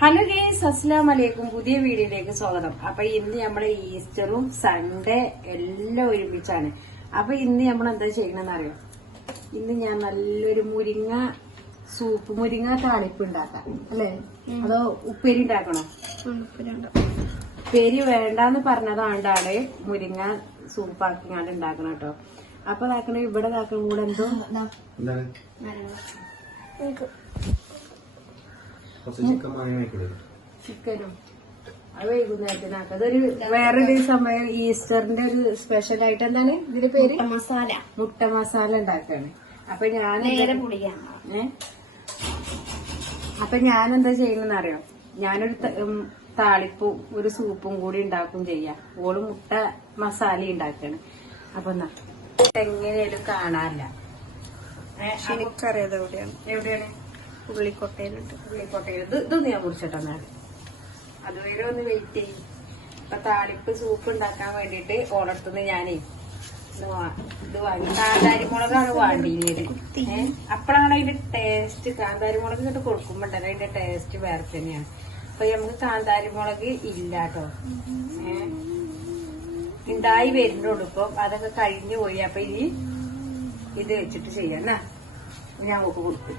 Hello guys, അസ്സലാമു അലൈക്കും. പുതിയ വീഡിയോയിലേക്ക് സ്വാഗതം. അപ്പൊ ഇന്ന് നമ്മളെ ഈസ്റ്ററും സൺഡേ എല്ലാം ഒരുമിച്ചാണ്. അപ്പൊ ഇന്ന് നമ്മൾ എന്താ ചെയ്യണമെന്ന് അറിയോ? ഇന്ന് ഞാൻ നല്ലൊരു മുരിങ്ങ സൂപ്പ്, മുരിങ്ങ താളിപ്പ് ഉണ്ടാക്കാം അല്ലേ? അതോ ഉപ്പേരി ഉണ്ടാക്കണോ? ഉപ്പേരി വേണ്ടാന്ന് പറഞ്ഞതാണ്ടാണ് മുരിങ്ങ സൂപ്പാക്കിങ്ങാണ്ട് ഉണ്ടാക്കണം കേട്ടോ. അപ്പൊ ഇതാക്കണ ഇവിടെ ഇതാക്കണ കൂടെ എന്തോ ചിക്കനും അത് വൈകുന്നേരത്തിനാക്കാം. അതൊരു വേറൊരു സമയം ഈസ്റ്ററിന്റെ ഒരു സ്പെഷ്യൽ ആയിട്ട് എന്താണ് ഇതിന്റെ പേര്? മസാല, മുട്ട മസാല ഉണ്ടാക്കാണ്. അപ്പൊ ഞാനെന്താ ചെയ്യുന്നതെന്ന് അറിയാം? ഞാനൊരു താളിപ്പും ഒരു സൂപ്പും കൂടി ഉണ്ടാക്കും ചെയ്യാം. ഓള് മുട്ട മസാല ഉണ്ടാക്കാണ്. അപ്പൊ എന്നാ എങ്ങനെയാലും കാണാനില്ല. എനിക്കറിയാതെ എവിടെയാണ്? ഉള്ളിക്കോട്ടയിലുണ്ട്. ഉള്ളിക്കോട്ടയിൽ ഇതൊന്ന് ഞാൻ കുറിച്ചിട്ടെന്നാണ്. അതുവരെ ഒന്ന് വെയിറ്റ് ചെയ്യും. ഇപ്പൊ താളിപ്പ് സൂപ്പ് ഉണ്ടാക്കാൻ വേണ്ടിട്ട് ഓളടുത്തുനിന്ന് ഞാനേ ഇത് വാങ്ങി. കാന്താരിമുളകാണ് വാണ്ടിയത്. അപ്പോഴാണ് അതിന്റെ ടേസ്റ്റ്. കാന്താരിമുളക് ഇങ്ങോട്ട് കൊടുക്കുമ്പോണ്ടല്ലോ അതിന്റെ ടേസ്റ്റ് വേറെ തന്നെയാണ്. അപ്പൊ നമുക്ക് കാന്താരിമുളക് ഇല്ലാട്ടോ, ഉണ്ടായി വരുന്നുള്ളൂ. ഇപ്പൊ അതൊക്കെ കഴിഞ്ഞു പോയി. അപ്പൊ ഇനി ഇത് വെച്ചിട്ട് ചെയ്യാം. ഞാൻ കൊടുത്തു.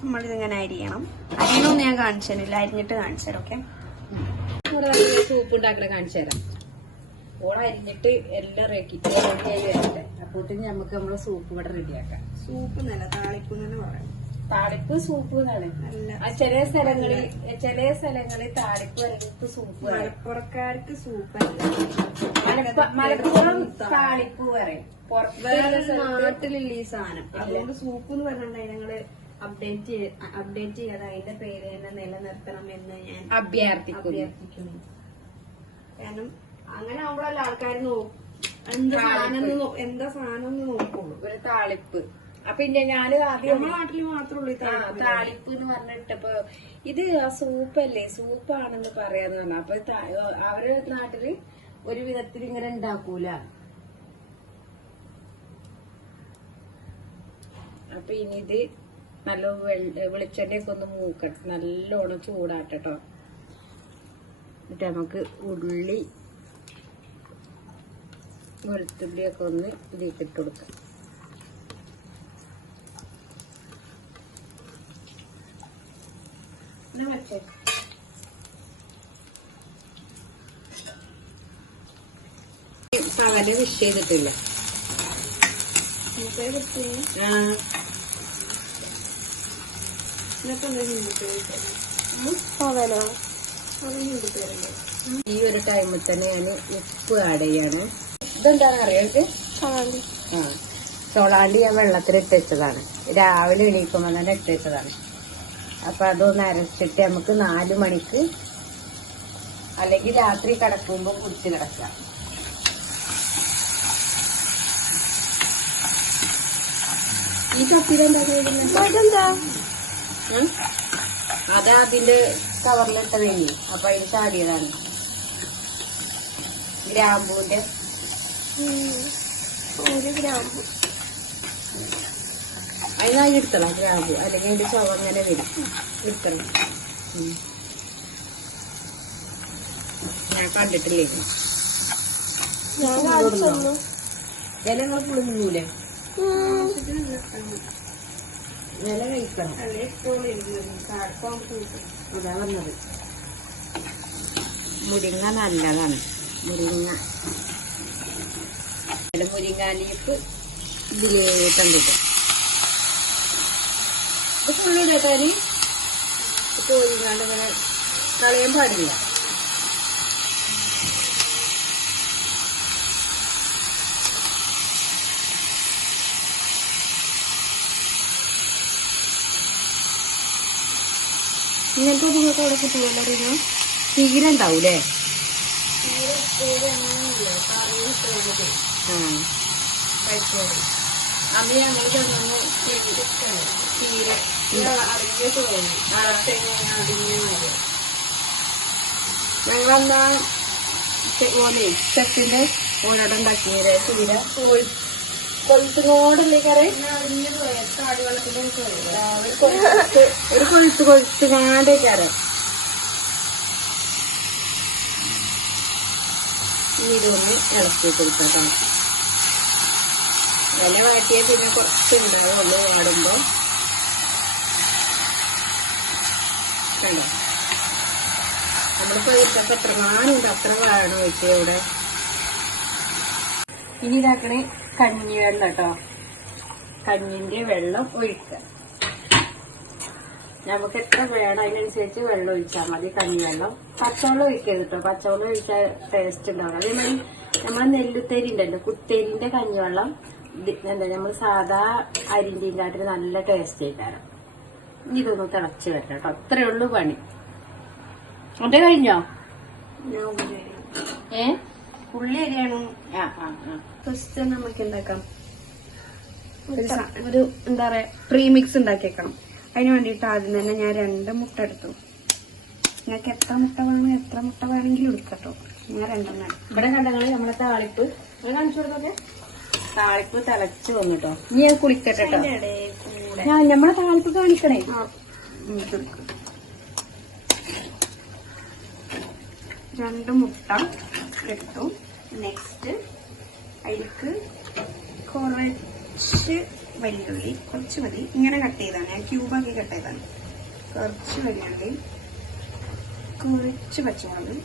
നമ്മളിതിങ്ങനെ അരിയണം. അരിയണമെന്ന് ഞാൻ കാണിച്ചു തരില്ല, അരിഞ്ഞിട്ട് കാണിച്ചു തരാം. ഓക്കെ, സൂപ്പ് ഉണ്ടാക്കണ കാണിച്ചു തരാം. ഓള അരിഞ്ഞിട്ട് എല്ലാം റെഡിയായി വരട്ടെ. അപ്പോഴത്തേക്ക് നമുക്ക് നമ്മളെ സൂപ്പ് ഇവിടെ റെഡിയാക്കാം. സൂപ്പ് നല്ല താളിപ്പ് തന്നെ പറയാം. താളിപ്പ് സൂപ്പ് എന്നാണ്. ചില സ്ഥലങ്ങളിൽ താളിപ്പ് അല്ലെങ്കിൽ സൂപ്പ്. മലപ്പുറക്കാർക്ക് സൂപ്പ്, മലപ്പുറം താളിപ്പ് പറയും. നാട്ടിലില്ല ഈ സാധനം. അതുകൊണ്ട് സൂപ്പ് എന്ന് പറഞ്ഞിട്ടുണ്ടെങ്കിൽ ഞങ്ങള് അപ്ഡേറ്റ് ചെയ്യാതെ അതിന്റെ പേര് തന്നെ നിലനിർത്തണം എന്ന് ഞാൻ അഭ്യർത്ഥിക്കുന്നു. കാരണം അങ്ങനെ ആവുമ്പോഴല്ല ആൾക്കാർ എന്താ സാധനം എന്ന് നോക്കുള്ളൂ. ഒരു താളിപ്പ്. അപ്പൊ ഞാൻ ആദ്യം നമ്മുടെ നാട്ടിൽ മാത്രമേ ഉള്ളൂ താളിപ്പ് എന്ന് പറഞ്ഞിട്ടപ്പോ ഇത് സൂപ്പല്ലേ, സൂപ്പാണെന്ന് പറയാന്ന് പറഞ്ഞു. അപ്പൊ അവര് നാട്ടില് ഒരു വിധത്തിൽ ഇങ്ങനെ ഉണ്ടാക്കൂല. അപ്പൊ ഇനി ഇത് നല്ല വെളിച്ചെണ്ണയൊക്കെ ഒന്ന് മൂക്കട്ടെ, നല്ലോണം ചൂടാട്ടോ. എന്നിട്ട് നമുക്ക് ഉള്ളി വെളുത്തുള്ളിയൊക്കെ ഒന്ന് ഇതിലേക്ക് ഇട്ട് കൊടുക്കാം. സകല വിഷ് ചെയ്തിട്ടില്ല. ഈ ഒരു ടൈമിൽ തന്നെ ഞാൻ ഉപ്പ് ആഡ് ചെയ്യാണ്. ഇതെന്താണെന്ന് അറിയാം? ചോളാണ്ടി ഞാൻ വെള്ളത്തിലിട്ട് വെച്ചതാണ്. രാവിലെ എണീക്കുമ്പോൾ തന്നെ ഇട്ട് വെച്ചതാണ്. അപ്പൊ അതൊന്ന് അരച്ചിട്ട് നമുക്ക് 4 മണിക്ക് അല്ലെങ്കിൽ രാത്രി കിടക്കുമ്പോൾ കുടിച്ച് കിടക്കാം. ഈ കപ്പിലെന്താ അത് അതിന്റെ കവറിലിട്ട വേണ്ടി. അപ്പൊ അതിന് ചാടിയതാണ്. ഗ്രാമ്പൂന്റെ ഗ്രാമ്പു അതിനായി എടുത്തണം ഗ്രാമ്പു, അല്ലെങ്കിൽ അതിന്റെ ചുവ അങ്ങനെ വരും. എടുക്കണം. ഞാൻ കണ്ടിട്ടില്ലേ. ജനങ്ങൾ പുളിഞ്ഞൂലേ? വില കഴിക്കണം. അതാ പറഞ്ഞത്. മുരിങ്ങ നല്ലതാണ്. മുരിങ്ങ ലീഫ് ഇതിലേക്കുണ്ടിട്ട് ഇത് ഫുള്ള് ഇടട്ടാന് കോഴിങ്ങാണ്ട് ഇങ്ങനെ കളയാൻ പാടില്ല. ഇങ്ങനത്തെ നിങ്ങൾക്ക് അവിടെ കിട്ടുമല്ലോ അറിയുമോ? തീരെ ഉണ്ടാവൂലേ? അന്ന് ഞങ്ങൾ ചെന്നു തീരെ ഞങ്ങളെന്താ ചെട്ടിന്റെ ഓലട ഉണ്ടാക്കിയത് തീരെ കൊഴുത്തുങ്ങോടല്ലേ കറി ഒരു കൊഴുത്തുങ്ങാണ്ടേ കറി. ഇതൊന്ന് ഇളക്കി കൊടുക്കാം. വില വാട്ടിയാൽ പിന്നെ കുറച്ചുണ്ടാവുള്ളൂ വാടുമ്പോ. കണ്ടോ നമ്മളിപ്പോ ഇതൊക്കെ എത്ര മാനുണ്ട് അത്ര വേണം വെച്ച് ഇവിടെ. ഇനി ഇതാക്കണേ കഞ്ഞിവെള്ളം കേട്ടോ. കഞ്ഞിന്റെ വെള്ളം ഒഴിക്കുക. നമുക്ക് എത്ര വേണം അതിനനുസരിച്ച് വെള്ളം ഒഴിച്ചാൽ മതി. കഞ്ഞിവെള്ളം പച്ചവെള്ളം ഒഴിക്കരുത് കേട്ടോ. പച്ചവെള്ളം ഒഴിച്ചാൽ ടേസ്റ്റ് ഉണ്ടാവും. അതേമാതിരി നമ്മളെ നെല്ലുത്തേരി ഉണ്ടല്ലോ, കുത്തേരിന്റെ കഞ്ഞിവെള്ളം എന്താ നമ്മൾ സാധാ അരിന്റെയും കാട്ടിൽ നല്ല ടേസ്റ്റ് ആയിക്കാരം. ഇതൊന്ന് തിളച്ച് വരണം കേട്ടോ. അത്രേ ഉള്ളൂ പണി. എന്നിട്ട് കഴിഞ്ഞോ? ഉള്ളി അരിയാണ്. ഫസ്റ്റ് നമുക്ക് ഉണ്ടാക്കാം ഒരു എന്താ പറയാ പ്രീമിക്സ് ഉണ്ടാക്കിയേക്കണം. അതിന് വേണ്ടിയിട്ട് ആദ്യം തന്നെ ഞാൻ 2 മുട്ട എടുത്തു. നിങ്ങൾക്ക് എത്ര മുട്ട വേണം എത്ര മുട്ട വേണമെങ്കിലും എടുക്കട്ടോ. ഞാൻ 2 ഇവിടെ കണ്ടങ്ങള് നമ്മളെ താളിപ്പ് കാണിച്ചു കൊടുത്തോക്കെ. താളിപ്പ് തിളച്ച് വന്നിട്ടോ. ഇനി അത് കുളിക്കട്ടെ നമ്മളെ താളിപ്പ് കാണിക്കണേ. 2 മുട്ട എടുത്തു. നെക്സ്റ്റ് അതിലേക്ക് കുറച്ച് വെല്ലുള്ളി, കുറച്ച് മതി, ഇങ്ങനെ കട്ട് ചെയ്താണ്, ഞാൻ ക്യൂബാക്കി കട്ട് ചെയ്താണ്. കുറച്ച് വെല്ലുള്ളി, കുറച്ച് പച്ചമുളക്,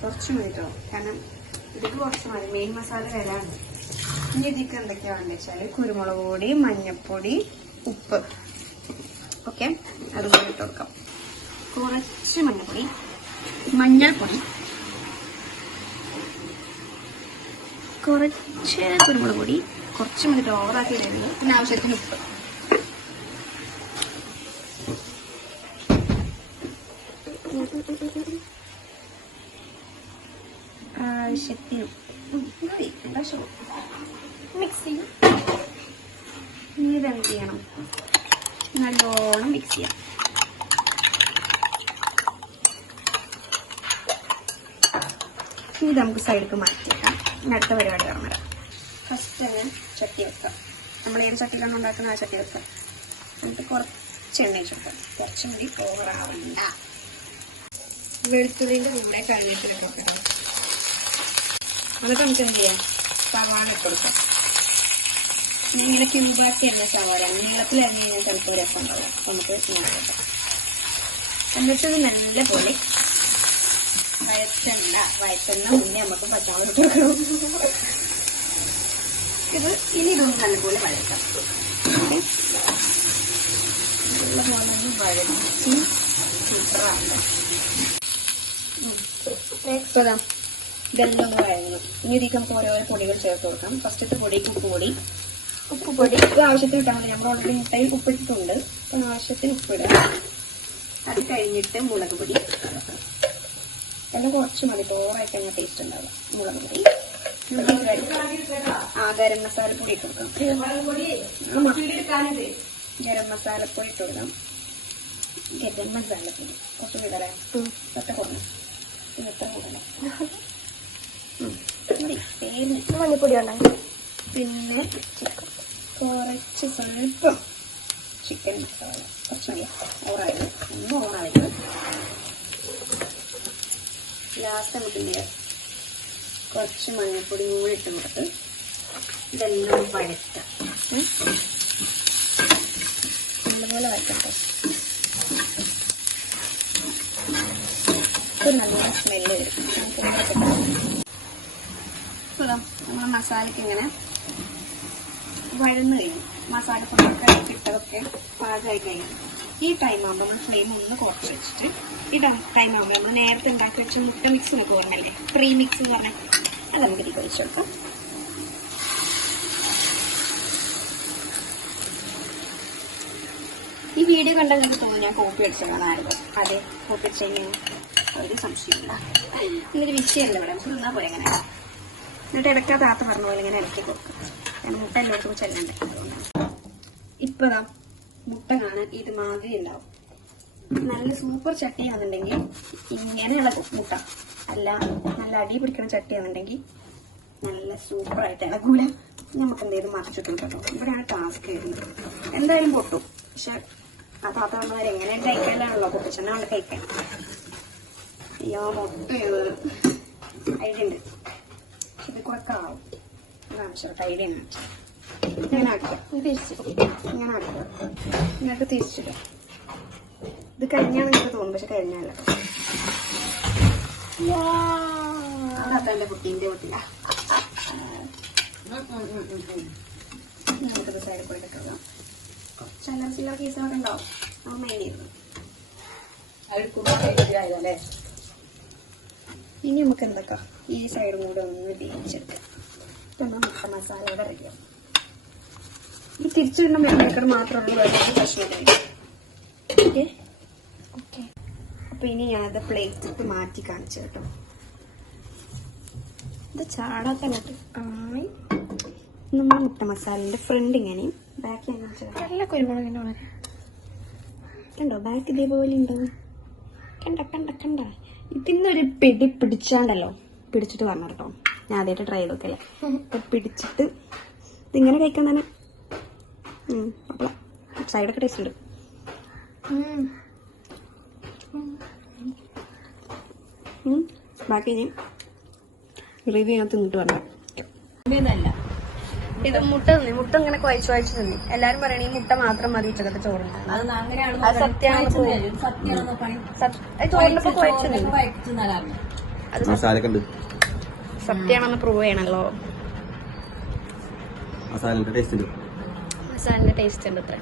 കുറച്ച് മതി കേട്ടോ. കാരണം ഇതിക്ക് കുറച്ച് മതി, മെയിൻ മസാല വരാണ്. ഇനി ഇതിക്ക് എന്തൊക്കെയാണെന്ന് വെച്ചാൽ കുരുമുളക് പൊടി, മഞ്ഞൾപ്പൊടി, ഉപ്പ്. ഓക്കെ, അതുപോലെ ഇട്ട് കൊടുക്കാം. കുറച്ച് മഞ്ഞൾപ്പൊടി, കുറച്ച് കുരുമുളക് പൊടി, കുറച്ച് മതി ഓവറാക്കി ഇടുന്നത്. പിന്നെ ആവശ്യത്തിന് ഉപ്പ്. ആവശ്യത്തിന് മിക്സ് ചെയ്യും. ഇതെന്ത് ചെയ്യണം, നല്ലോണം മിക്സ് ചെയ്യാം. ഇത് നമുക്ക് സൈഡിലേക്ക് മാറ്റിയിട്ടാം. അടുത്ത പരിപാടി പറഞ്ഞുതരാം. ഫസ്റ്റ് തന്നെ ചട്ടി വെക്കാം. നമ്മൾ ഏത് ചട്ടിയിലാണ് ഉണ്ടാക്കുന്നത് ആ ചട്ടി വെക്കാം. എന്നിട്ട് കുറച്ച് എണ്ണ വെച്ചെടുക്കാം. കുറച്ച് മതി, ഓവറാവണ്ട. വെളുത്തുള്ളിൻ്റെ കൂടെ കഴിഞ്ഞിട്ട് കൊടുക്കാം. എന്നിട്ട് നമുക്ക് എന്ത് ചെയ്യാം, സവാള ഇട്ട് കൊടുക്കാം. ഞാൻ ഇങ്ങനെ ക്യൂബാക്കി എണ്ണ സവാള നീളത്തിലരിഞ്ഞ് കഴിഞ്ഞാൽ ചിലപ്പോൾ രസം ഉണ്ടാവും. നമുക്ക് നോക്കാം. എന്നിട്ട് ഇത് നല്ല പോലെ വയറ്റെണ്ണ മുന്നേ നമുക്ക് പച്ചമുളക് ഇട്ട് കൊടുക്കണം. ഇത് ഇനി ഇതൊന്ന് നല്ലപോലെ വഴറ്റാം. നല്ലപോലെ ഒന്ന് വഴറ്റി ഇതെല്ലാം ഒന്ന് വഴങ്ങണം. ഇനി ഇതിലേക്ക് നമുക്ക് ഓരോരോ പൊടികൾ ചേർത്ത് കൊടുക്കാം. ഫസ്റ്റത്തെ പൊടിക്ക് ഉപ്പുപൊടി ആവശ്യത്തിന് ഇട്ടാൽ മതി. നമ്മൾ ഓൾറെഡി മുട്ടയിൽ ഉപ്പിട്ടിട്ടുണ്ട്. അപ്പം ആവശ്യത്തിന് ഉപ്പിടാം. അത് കഴിഞ്ഞിട്ട് മുളക് പൊടി എല്ലാം കുറച്ച് മതി, ഓവറായിട്ട് തന്നെ ടേസ്റ്റ് ഉണ്ടാവില്ല. മുളക് പൊടി, ഗരം മസാലപ്പൊടി ഇട്ട് കൊടുക്കാം. ഗരം മസാലപ്പൊടി ഇട്ട് കൊടുക്കാം. ഗരം മസാലപ്പൊടി കുറച്ച് വിടറേ ഒറ്റ കൊടുക്കണം. ഇതെത്ര കൊടുക്കണം മഞ്ഞപ്പൊടി ഉണ്ടെങ്കിൽ. പിന്നെ കുറച്ച് സ്വല്പം ചിക്കൻ മസാല, കുറച്ച് മതി, ഓവറായിട്ട് ഒന്നും ഓവറായിട്ട്. ലാസ്റ്റ് നമുക്ക് എന്ത് ചെയ്യാം, കുറച്ച് മഞ്ഞൾപ്പൊടി കൂടി ഇട്ട് കൊടുത്ത് ഇതെല്ലാം വഴറ്റാം. നല്ലപോലെ വഴറ്റട്ടെ. ഇപ്പം നല്ല സ്മെല്ല് വരും. നമ്മൾ മസാലയ്ക്ക് ഇങ്ങനെ വഴന്ന് കഴിഞ്ഞു. മസാല പൊടിയൊക്കെ ഇട്ടതൊക്കെ പാകമായി കഴിഞ്ഞു. ഈ ടൈം ആകുമ്പോൾ നമ്മൾ ഫ്ലെയിം ഒന്ന് കുറച്ച് വെച്ചിട്ട് ഈ ടൈം ആകുമ്പോൾ നമ്മൾ നേരത്തെ ഉണ്ടാക്കി വെച്ച മുട്ട മിക്സിനൊക്കെ ഓർമ്മല്ലേ, പ്രീ മിക്സ് എന്ന് പറഞ്ഞാൽ അത് നമുക്ക് ഇതിൽ ഒഴിച്ചു കൊടുക്കാം. ഈ വീഡിയോ കണ്ടാൽ നിങ്ങൾക്ക് തോന്നുന്നു ഞാൻ കോപ്പി അടിച്ചതാണായിരുന്നു. അതെ, കോപ്പി അടിച്ചു കഴിഞ്ഞാൽ ഒരു സംശയമില്ല. ഇന്നൊരു വിഷയമല്ല ഇവിടെ, നമുക്ക് നിന്നാൽ പോലെ എങ്ങനെ. എന്നിട്ട് ഇടയ്ക്കാ താത്ത പറഞ്ഞ പോലെ ഇങ്ങനെ ഇടയ്ക്ക് കൊടുക്കും. മുട്ട എല്ലാവർക്കും ചെല്ലണ്ടേ, അതുകൊണ്ടാണ്. ഇപ്പൊ മുട്ട കാണാൻ ഇത് മാതിരി ഉണ്ടാവും. നല്ല സൂപ്പർ ചട്ടിയാണെന്നുണ്ടെങ്കിൽ ഇങ്ങനെയുള്ള മുട്ട, അല്ല നല്ല അടി പിടിക്കുന്ന ചട്ടിയാണെന്നുണ്ടെങ്കിൽ നല്ല സൂപ്പറായിട്ട് ഇളകൂല. നമുക്ക് എന്തെങ്കിലും മറിച്ചിട്ടും കേട്ടോ. ഇവിടെയാണ് ടാസ്ക് വരുന്നത്. എന്തായാലും പൊട്ടും, പക്ഷെ ആ താത്ത നമ്മളെ എങ്ങനെ കഴിക്കാനാണല്ലോ പൊട്ടിച്ചെണ്ണ കൊണ്ട് കഴിക്കാൻ. അയ്യോ മുട്ടയത് ഐഡിയ ഉണ്ട്, ഇത് കുറക്കാവും. അതാണ് ശരി ഐഡിയ ആണ്. ഇങ്ങനെ ആക്കുക, തിരിച്ചിടും, ഇങ്ങനെ ആക്കുക, ഇങ്ങോട്ട് തിരിച്ചിടും. ഇത് കഴിഞ്ഞാണ് എനിക്ക് തോന്നുന്നു, പക്ഷെ കഴിഞ്ഞല്ല. അതാത്തന്റെ കുട്ടീന്റെ കുട്ടിയാ. നമുക്കത് സൈഡിൽ പോയിട്ട് കളയാം. ചില്ലറ ചില്ലറ കേസുകളൊക്കെ ഉണ്ടാവും, നമ്മൾ മൈൻഡ് ചെയ്തു. ഇനി നമുക്ക് എന്തൊക്കെ ഈ സൈഡും കൂടെ ഒന്ന് വേവിച്ചെടുക്കാം. ഇതൊന്ന് മുട്ട മസാലയുടെ റെഡിയാവും. ഈ തിരിച്ചിടുന്ന മെമ്മേക്കർ മാത്രമുള്ള പ്രശ്നമില്ല. Okay okay. അപ്പൊ ഇനി ഞാനത് പ്ലേറ്റ് മാറ്റി കാണിച്ചു കേട്ടോ. ഇത് ചാടാത്തങ്ങോട്ട് ആയി. നമ്മൾ മുട്ട മസാലന്റെ ഫ്രണ്ട് ഇങ്ങനെയും ബാക്ക് നല്ല കുരുമുളകിന്റെ വളരെ കണ്ടോ, ബാക്ക് ഇതേപോലെ ഉണ്ടാവും. കണ്ട കണ്ട കണ്ട. ഇതിന്നൊരു പിടി പിടിച്ചാണ്ടല്ലോ, പിടിച്ചിട്ട് വരണം കേട്ടോ. ഞാൻ ആദ്യമായിട്ട് ട്രൈ ചെയ്തൊക്കെയല്ലേ. അപ്പൊ പിടിച്ചിട്ട് ഇതിങ്ങനെ കഴിക്കാൻ തന്നെ അപ്പള സൈഡൊക്കെ ടേസ്റ്റ് ഉണ്ട്. ബാക്കി ഞാൻ റിവ്യൂ ഞാൻ തിന്നിട്ട് വരണം. ഇത് മുട്ട ഇങ്ങനെ കുഴച്ച് കുഴച്ച് തിന്നി. എല്ലാരും പറയണ ഈ മുട്ട മാത്രം മതി ഉച്ചക്കത്തെ ചോറുണ്ട്. അത് സത്യമാണ്. ചോറിനൊപ്പം കുഴച്ച് സത്യമാണെന്ന് പ്രൂവ് ചെയ്യണല്ലോ. മസാലന്റെ ടേസ്റ്റ് ഉണ്ട് അത്ര.